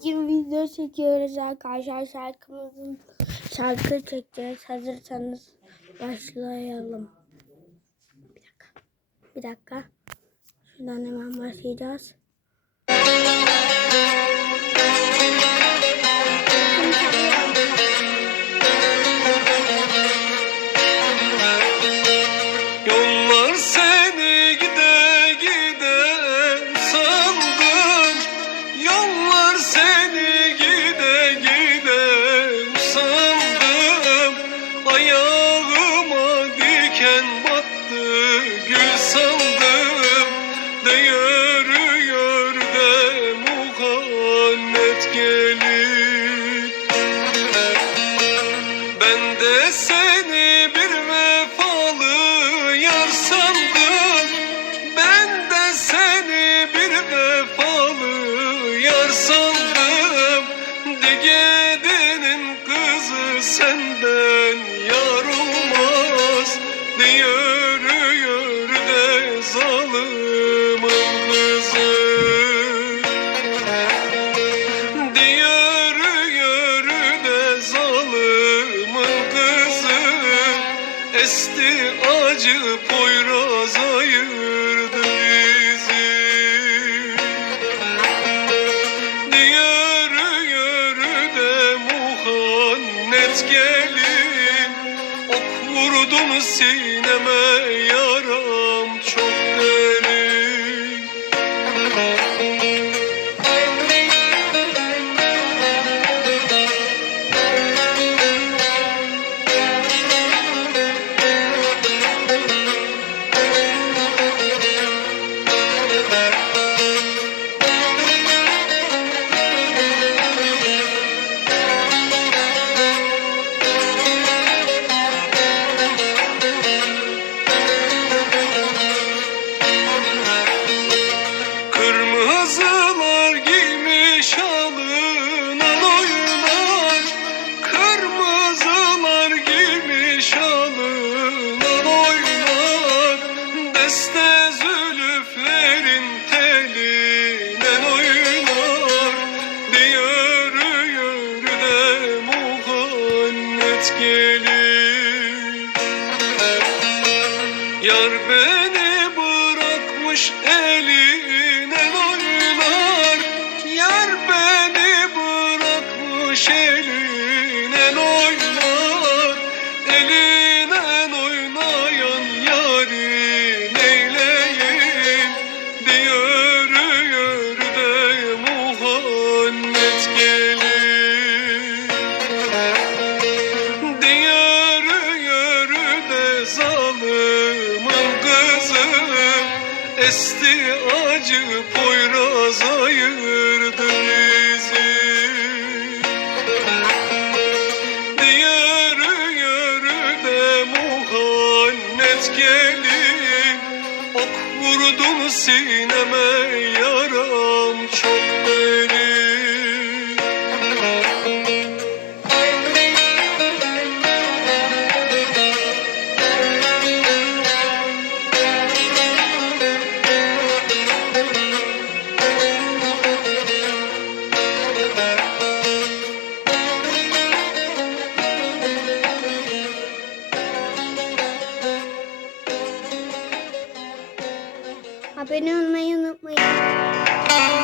Bugün video çekiyoruz arkadaşlar. Şarkımızın şarkı çekeceğiz. Hazırsanız başlayalım. Bir dakika. Bir dakika. Şuradan hemen başlayacağız. Muhannet gelir acı poyraz ayırdı bizi. Yürü yürü de muhannet gelin. Ok vurdun sineme yaram Yar beni bırakmış eline oynar Yar beni bırakmış eline oynar Eline oynayan yari neyleyim De yürü de muhannet gelir de Esti acı Poyraz ayırdı bizi. Diğer yörüne muhannet gelin. Ok vurdun sineme yaram çok değil. Abone olmayı unutmayın.